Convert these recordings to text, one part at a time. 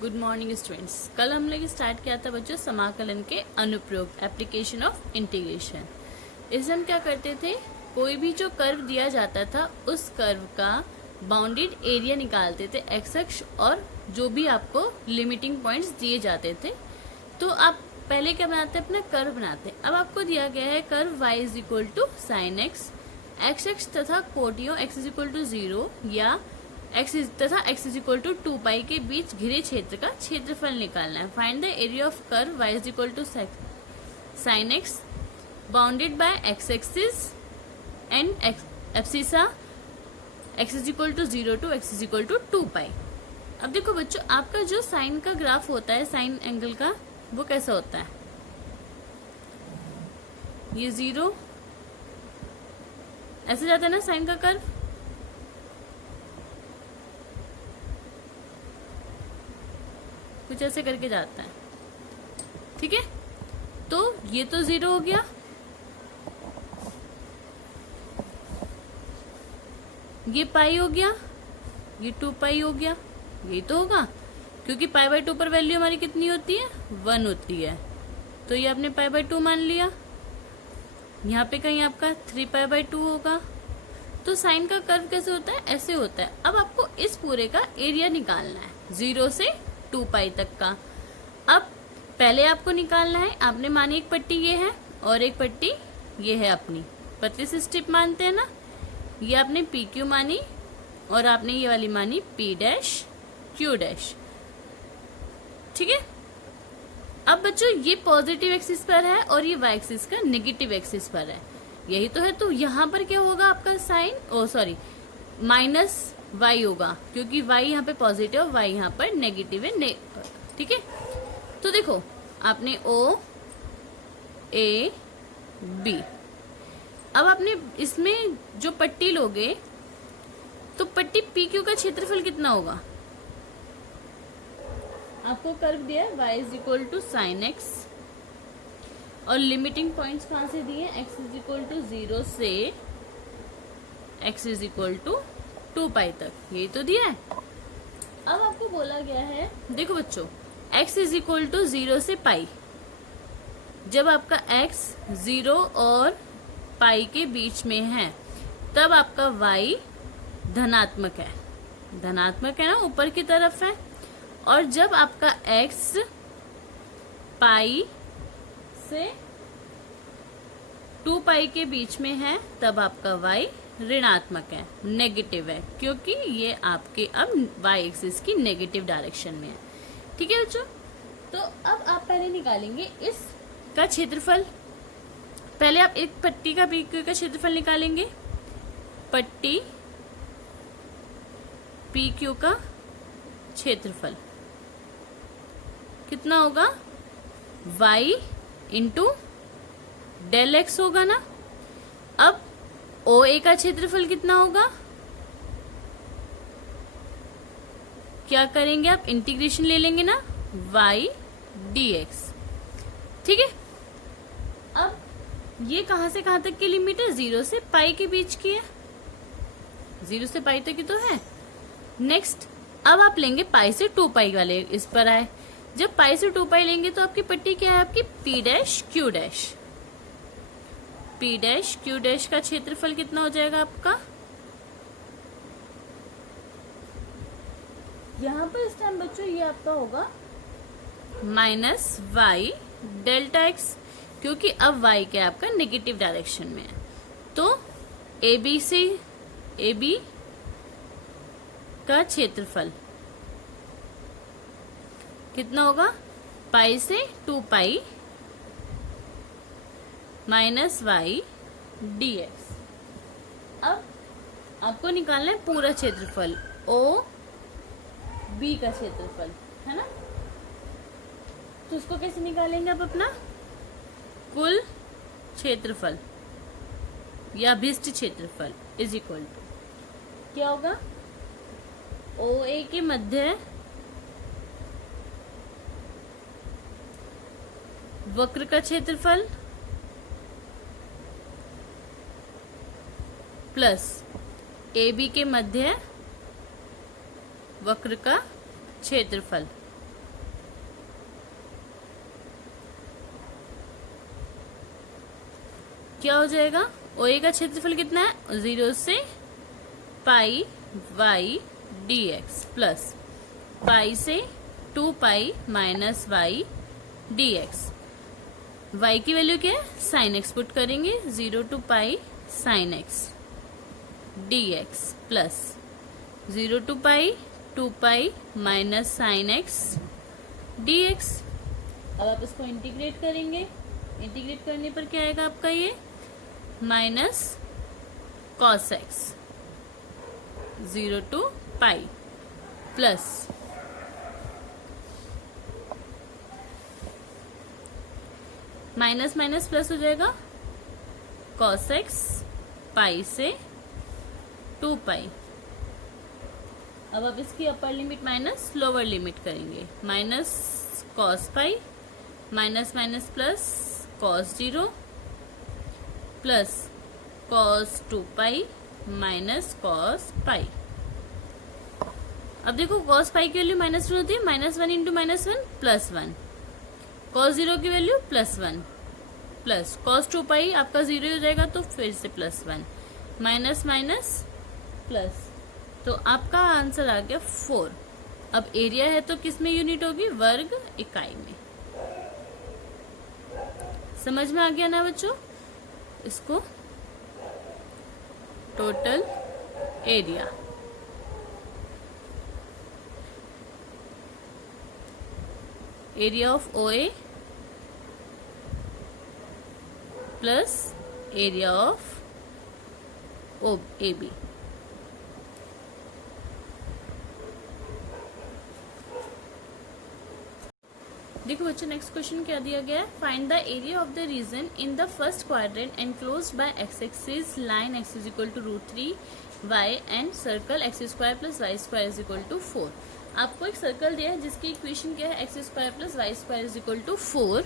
Good morning students. कल हम लोग स्टार्ट किया था बच्चों समाकलन के अनुप्रयोग, एप्लीकेशन ऑफ इंटीग्रेशन। इसमें हम क्या करते थे, कोई भी जो कर्व दिया जाता था उस कर्व का बाउंडेड एरिया निकालते थे, एक्स अक्ष और जो भी आपको लिमिटिंग पॉइंट्स दिए जाते थे। तो आप पहले क्या बनाते, अपना कर्व बनाते। अब आपको दिया गया है curve y is equal to sine x, x अक्ष तथा कोटियों x इज इक्वल टू 0 या x तथा x is equal to 2 pi के बीच घिरे क्षेत्र का क्षेत्रफल निकालना है। Find the area of curve y is equal to sine x bounded by x axis and abscissa x is equal to 0 to x is equal to 2 pi. अब देखो बच्चों, आपका जो साइन का ग्राफ होता है, साइन एंगल का, वो कैसा होता है, ये 0 ऐसे जाता है ना साइन का कर्व। कुछ ऐसे करके जाता है, ठीक है। तो ये तो 0 हो गया, ये पाई हो गया, ये 2 पाई हो गया, यही तो होगा क्योंकि पाई बाय 2 पर वैल्यू हमारी कितनी होती है, 1 होती है। तो ये आपने पाई बाय 2 मान लिया। यहाँ पे कहीं आपका 3 पाई बाय 2 होगा। तो साइन का कर्व कैसे होता है, ऐसे होता है। अब आपको इस पूरे का एरिया निकालना है 0 से 2 पाई तक का। अब पहले आपको निकालना है, आपने मानी एक पट्टी ये है और एक पट्टी ये है, अपनी पतली सी स्ट्रिप मानते हैं ना, ये आपने पी क्यू मानी और आपने ये वाली मानी पी डैश क्यू डैश, ठीक है। अब बच्चों ये पॉजिटिव एक्सिस पर है और ये वाई एक्सिस का नेगेटिव एक्सिस पर है, यही तो है। तो यहाँ पर क्या होगा आपका साइन, माइनस वाई होगा क्योंकि वाई यहाँ पे पॉजिटिव और वाई यहाँ पर नेगेटिव है, ठीक है। तो देखो आपने ओ ए बी, अब आपने इसमें जो पट्टी लोगे तो पट्टी पी क्यू का क्षेत्रफल कितना होगा। आपको कर्व दिया है y is equal to sine x और लिमिटिंग पॉइंट्स कहां से दिए, x इज इक्वल टू 0 से x इज इक्वल टू 2 पाई तक, यही तो दिया है। अब आपको बोला गया है, देखो बच्चों, x इज इक्वल टू 0 से पाई, जब आपका x 0 और पाई के बीच में है तब आपका y धनात्मक है, धनात्मक है ना, ऊपर की तरफ है। और जब आपका x पाई से 2 पाई के बीच में है तब आपका y ऋणात्मक है, नेगेटिव है, क्योंकि ये आपके अब y एक्सिस की नेगेटिव डायरेक्शन में है, ठीक है बच्चों। तो अब आप पहले निकालेंगे इसका क्षेत्रफल। पहले आप एक पट्टी का पी क्यू का क्षेत्रफल निकालेंगे, पट्टी पी क्यू का क्षेत्रफल कितना होगा, y इंटू डेल एक्स होगा ना। अब ओ ए का क्षेत्रफल कितना होगा, क्या करेंगे आप, इंटीग्रेशन ले लेंगे ना, y dx, ठीक है। अब ये कहां से कहां तक की लिमिट है, 0 से पाई के बीच की है, 0 से पाई तक की तो है। नेक्स्ट अब आप लेंगे पाई से 2 पाई वाले, इस पर आए, जब पाई से 2 पाई लेंगे तो आपकी पट्टी क्या है, आपकी P dash Q dash, P dash Q dash का क्षेत्रफल कितना हो जाएगा आपका, यहां पर इस टाइम बच्चों ये आपका होगा माइनस वाई डेल्टा एक्स, क्योंकि अब वाई क्या आपका नेगेटिव डायरेक्शन में है। तो ए बी का क्षेत्रफल कितना होगा, पाई से 2 pi minus y d x. अब आपको निकालना है पूरा क्षेत्रफल, ओ बी का क्षेत्रफल, है ना। तो उसको कैसे निकालेंगे आप, अपना कुल क्षेत्रफल या अभिष्ट क्षेत्रफल इज इक्वल टू क्या होगा, ओ ए के मध्य वक्र का क्षेत्रफल प्लस ए बी के मध्य वक्र का क्षेत्रफल क्या हो जाएगा, OA का क्षेत्रफल कितना है, 0 से pi y dx plus pi से 2 pi minus y dx। y की वैल्यू क्या है, sin x पुट करेंगे, 0 to pi sin x dx plus 0 to pi 2 pi minus sin x dx। अब आप इसको इंटीग्रेट करेंगे, इंटीग्रेट करने पर क्या आएगा आपका, ये minus cos x 0 to pi plus minus minus plus हो जाएगा cos x पाई से 2 पाई। अब आप इसकी upper limit minus lower limit करेंगे, minus cos pi minus minus plus cos 0 plus cos 2 pi minus cos pi. अब देखो cos पाई की वैल्यू -1 होती है, -1 इंटू -1 +1, cos 0 की वैल्यू +1 प्लस cos 2 पाई आपका 0 हो जाएगा, तो फिर से +1 माइनस माइनस प्लस, तो आपका आंसर आ गया 4। अब एरिया है तो किस में यूनिट होगी, वर्ग इकाई में। समझ में आ गया ना बच्चों, इसको total area, area of OA plus area of AB। देखो बच्चों, नेक्स्ट क्वेश्चन क्या दिया गया है, find the area of the region in the first quadrant enclosed by x axis line x is equal to √3y and circle x² plus y² is equal to 4। आपको एक circle दिया है जिसकी equation क्या है, x² plus y² is equal to 4।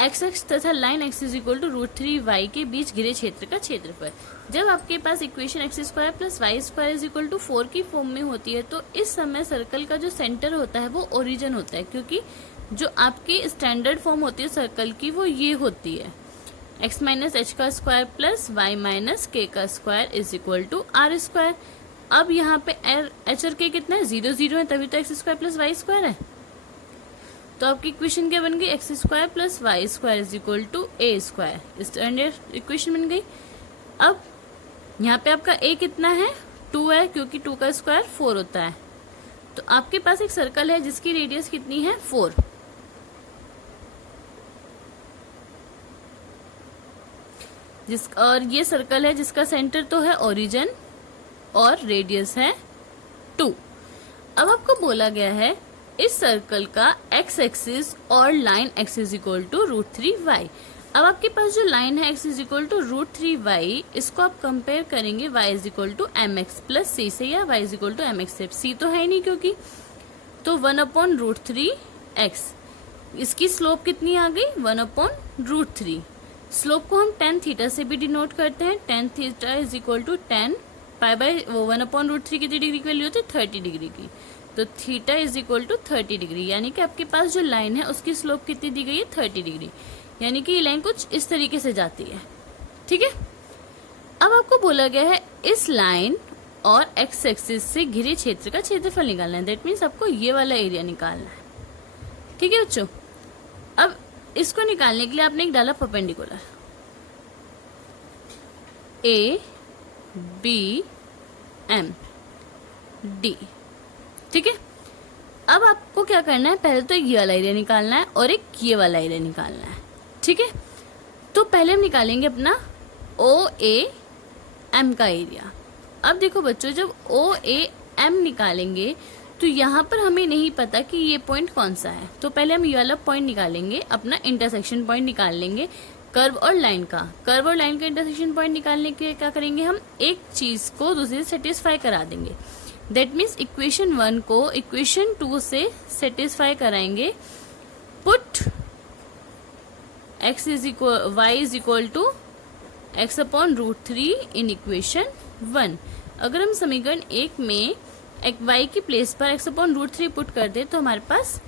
x तथा line x is equal to √3y के बीच घिरे क्षेत्र का क्षेत्रफल। जब आपके पास equation x² plus y² is equal to 4 की फॉर्म में होती है, तो इस समय सर्कल का जो सेंटर होता है वो ओरिजिन होता है, क्योंकि जो आपकी स्टैंडर्ड फॉर्म होती है सर्कल की वो ये होती है, x माइनस एच का square plus y minus k का square is equal to r²। अब यहाँ पे h और k कितना है, 0 0 है, तभी तो x² प्लस y² है। तो आपकी इक्वेशन क्या बन गई, x² plus y² is equal to a²। Standard equation बन गई। अब यहाँ पे आपका a कितना है, 2 है, क्योंकि 2 का स्क्वायर 4 होता है। तो आपके पास एक सर्कल है जिसकी रेडियस कितनी है, 4। और ये सर्कल है जिसका सेंटर तो है ओरिजिन और रेडियस है 2। अब आपको बोला गया है इस सर्कल का x एक्सिस और line x is equal to √3y। अब आपके पास जो लाइन है x is equal to √3y, इसको आप कंपेयर करेंगे y is equal to mx plus c से, या y is equal to mx से। c तो है ही नहीं क्योंकि, तो 1/√3x। इसकी स्लोप कितनी आ गई, 1/√3। स्लोप को हम tan थीटा से भी डिनोट करते हैं, tan theta is equal to tan pi by 1/√3 कितनी डिग्री की वैल्यू होती है, 30 डिग्री की। तो theta is equal to 30 degree, यानी कि आपके पास जो लाइन है उसकी स्लोप कितनी दी गई है, 30 डिग्री। यानी कि ये लाइन कुछ इस तरीके से जाती है, ठीक है। अब आपको बोला गया है इस लाइन और x एक्सिस से घिरे क्षेत्र का क्षेत्रफल निकालना है। दैट मीन्स आपको ये वाला एरिया निकालना है, ठीक है बच्चों। अब इसको निकालने के लिए आपने एक डाला perpendicular, A B M D, ठीक है। अब आपको क्या करना है, पहले तो ये वाला एरिया निकालना है और एक ये वाला एरिया निकालना है, ठीक है। तो पहले हम निकालेंगे अपना OAM का एरिया। अब देखो बच्चों, जब OAM निकालेंगे तो यहाँ पर हमें नहीं पता कि ये पॉइंट कौन सा है, तो पहले हम ये वाला पॉइंट निकालेंगे, अपना इंटरसेक्शन पॉइंट निकाल लेंगे कर्व और लाइन का। कर्व और लाइन का इंटरसेक्शन पॉइंट निकालने के लिए क्या करेंगे, हम एक चीज को दूसरे से सेटिस्फाई करा देंगे। दैट मीन्स इक्वेशन 1 को इक्वेशन 2 से सेटिस्फाई कराएंगे। Put y is equal to x/√3 in equation 1। अगर हम समीकरण 1 में y की प्लेस पर x/√3 पुट कर दे तो हमारे पास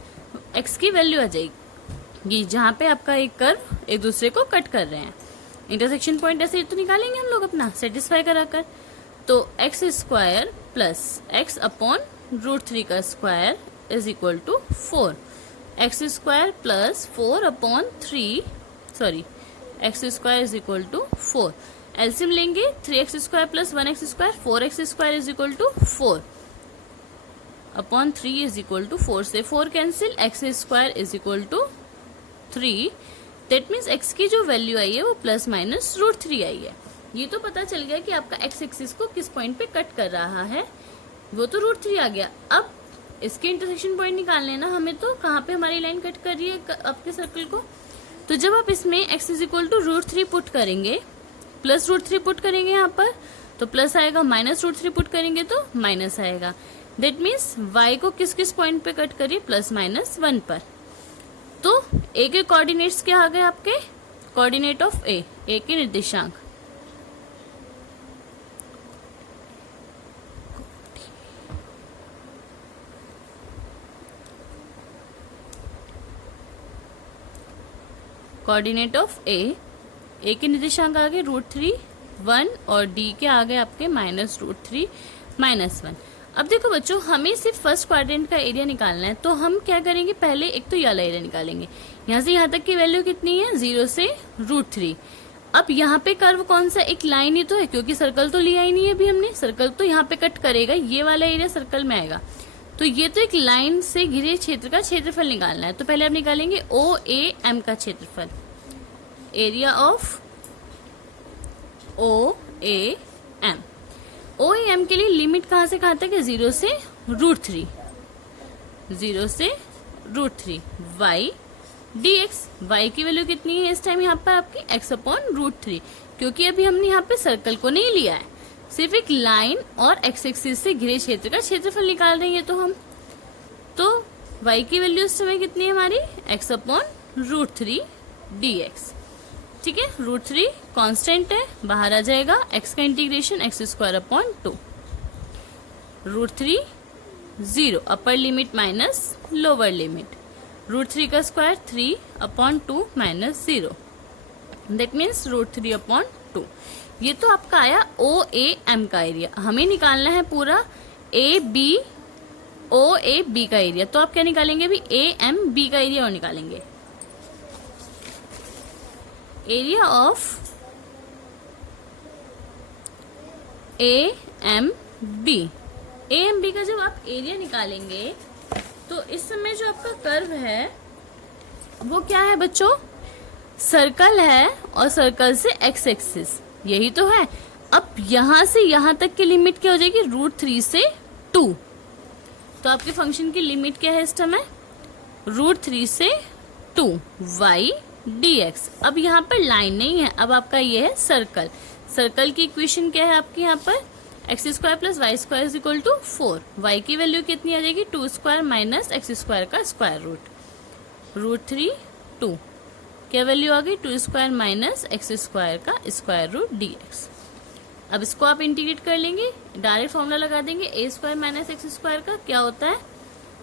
x की वैल्यू आ जाएगी, जहां पे आपका एक कर्व एक दूसरे को कट कर रहे हैं। इंटरसेक्शन पॉइंट ऐसे तो निकालेंगे हम लोग अपना सेटिस्फाई कराकर। तो x square plus x upon √3 का square is equal to 4। X square plus 4 upon 3, sorry, x square is equal to 4। LCM लेंगे 3x square plus 1x square, 4x square is equal to 4 upon 3 is equal to 4 से 4 cancel, x square is equal to 3। That means x की जो value आई है वो plus minus √3 आई है। ये तो पता चल गया कि आपका x एक्सिस को किस पॉइंट पे कट कर रहा है, वो तो √3 आ गया। अब इसके इंटरसेक्शन पॉइंट निकालने हैं ना हमें, तो कहाँ पे हमारी लाइन कट कर रही है आपके सर्कल को। तो जब आप इसमें x is equal to √3 put करेंगे, प्लस √3 पुट करेंगे यहाँ पर तो प्लस आएगा, माइनस √3 पुट करेंगे तो माइनस आएगा। दैट मीन्स y को किस किस पॉइंट पे कट करिए, प्लस माइनस 1 पर। तो a के कोऑर्डिनेट्स क्या आ गए आपके, कोऑर्डिनेट ऑफ a के निर्देशांक कोऑर्डिनेट ऑफ ए के निर्देशांक आ गए √3, 1 और d के आ गए आपके माइनस √3 माइनस 1। अब देखो बच्चों, हमें सिर्फ फर्स्ट क्वाड्रेंट का एरिया निकालना है, तो हम क्या करेंगे, पहले एक तो ये वाला एरिया निकालेंगे। यहाँ से यहाँ तक की वैल्यू कितनी है, 0 से √3। अब यहाँ पे कर्व कौन सा, एक लाइन ही तो है, क्योंकि सर्कल तो लिया ही नहीं है अभी हमने। सर्कल तो यहाँ पे कट करेगा, ये वाला एरिया सर्कल में आएगा। तो ये तो एक लाइन से घिरे क्षेत्र का क्षेत्रफल निकालना है। तो पहले आप निकालेंगे OAM का क्षेत्रफल, एरिया ऑफ OAM। OAM के लिए लिमिट कहां से कहां तक है, 0 से √3, 0 से √3 y dx। y की वैल्यू कितनी है इस टाइम यहाँ पर आपकी, x अपॉन √3, क्योंकि अभी हमने यहाँ पे सर्कल को नहीं लिया है, सिर्फ एक लाइन और x एक्सिस से घिरे क्षेत्र का क्षेत्रफल निकाल रहे हैं तो हम। तो y की वैल्यू इस समय कितनी है हमारी, x अपॉन √3 dx। ठीक है, √3 कांस्टेंट है, बाहर आ जाएगा, x का इंटीग्रेशन x स्क्वायर अपॉन 2, √3 0, अपर लिमिट माइनस लोअर लिमिट, √3 का square 3 upon 2 minus 0, that means √3 upon 2। ये तो आपका आया OAM का एरिया। हमें निकालना है पूरा OAB का एरिया। तो आप क्या निकालेंगे, अभी AMB का एरिया और निकालेंगे, एरिया ऑफ AMB। AMB का जब आप एरिया निकालेंगे तो इस समय जो आपका कर्व है वो क्या है बच्चों, सर्कल है और सर्कल से x एक्सिस, यही तो है। अब यहां से यहां तक की लिमिट क्या हो जाएगी, √3 से 2। तो आपके फंक्शन की लिमिट क्या है इस समय, √3 से 2 y dx। अब यहाँ पर लाइन नहीं है, अब आपका ये है सर्कल। सर्कल की इक्वेशन क्या है आपकी यहाँ पर, x square plus y square is equal to 4। Y की वैल्यू कितनी आ जाएगी, 2 स्क्वायर माइनस एक्स स्क्वायर का स्क्वायर रूट, √3 2। क्या वैल्यू आ गई, 2 स्क्वायर माइनस एक्स स्क्वायर का स्क्वायर रूट dx। अब इसको आप इंटीग्रेट कर लेंगे, डायरेक्ट फॉर्मूला लगा देंगे, a square minus x square का क्या होता है,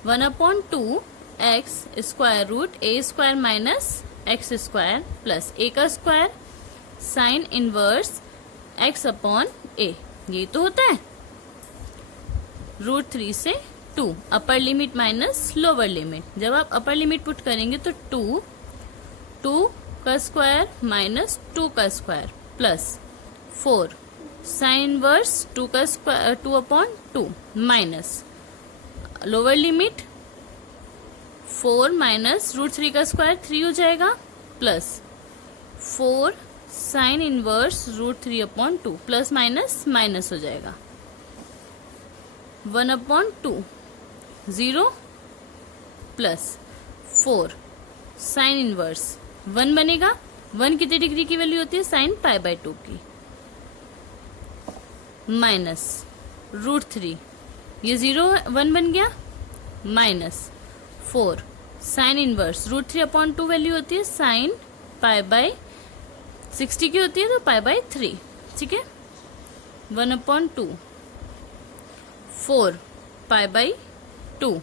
1/2 x square root a square minus x square plus a का square sine inverse x upon a। ये तो होता है √3 से 2, upper limit minus lower limit. जब आप अपर लिमिट पुट करेंगे तो 2 का स्क्वायर माइनस 2 का स्क्वायर प्लस 4 साइन इनवर्स 2 का square 2/2 minus lower limit 4 minus √3 का स्क्वायर 3 हो जाएगा plus 4 sine inverse √3/2 plus minus minus हो जाएगा 1/2 0 प्लस 4 साइन इनवर्स 1 बनेगा। 1 कितने डिग्री की वैल्यू होती है, साइन π/2 की, माइनस √3, ये 0 1 बन गया, माइनस 4 साइन इनवर्स √3/2 वैल्यू होती है साइन π/60 की होती है तो π/3। ठीक है, 1/2 4 π/2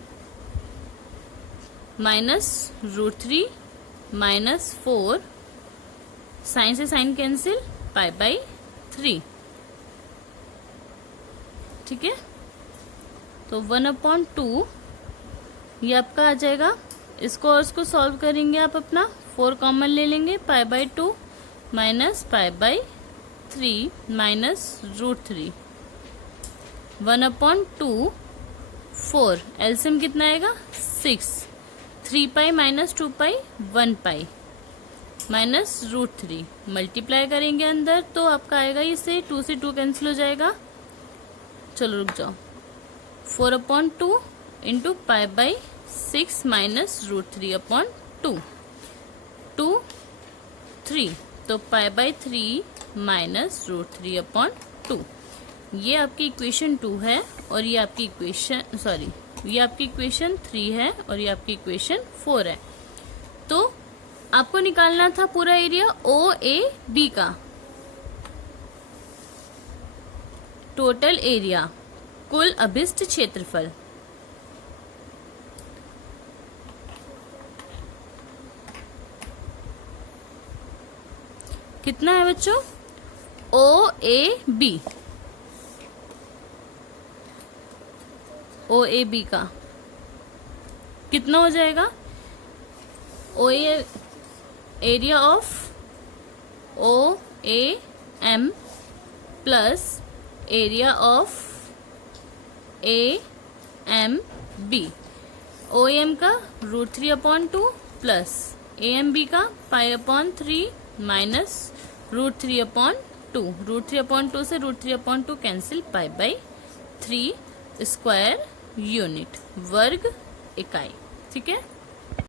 माइनस √3 माइनस 4 साइन से साइन कैंसिल, पाई बाई 3। ठीक है, तो 1/2 ये आपका आ जाएगा। इसको और इसको सॉल्व करेंगे आप अपना, 4 कॉमन ले लेंगे, pi by 2 minus pi by 3 minus √3, 1/2 4, LCM कितना आएगा 6, 3 पाई माइनस 2 पाई 1 पाई माइनस √3, मल्टीप्लाई करेंगे अंदर तो आपका आएगा इसे 2 से 2 कैंसिल हो जाएगा। चलो रुक जाओ, 4/2 इंटू पाई बाई 6 माइनस √3/2, 2 3, तो पाई बाई 3 माइनस √3/2। ये आपकी इक्वेशन 2 है और ये आपकी इक्वेशन ये आपकी इक्वेशन 3 है और ये आपकी इक्वेशन 4 है। तो आपको निकालना था पूरा एरिया OAB का, टोटल एरिया, कुल अभिष्ट क्षेत्रफल। कितना है बच्चों? OAB का कितना हो जाएगा? Area of OAM plus area of AMB। OAM का √3/2 प्लस AMB का π/3 माइनस √3/2, √3/2 से √3/2 cancel, pi by 3 square unit, वर्ग इकाई। ठीक है।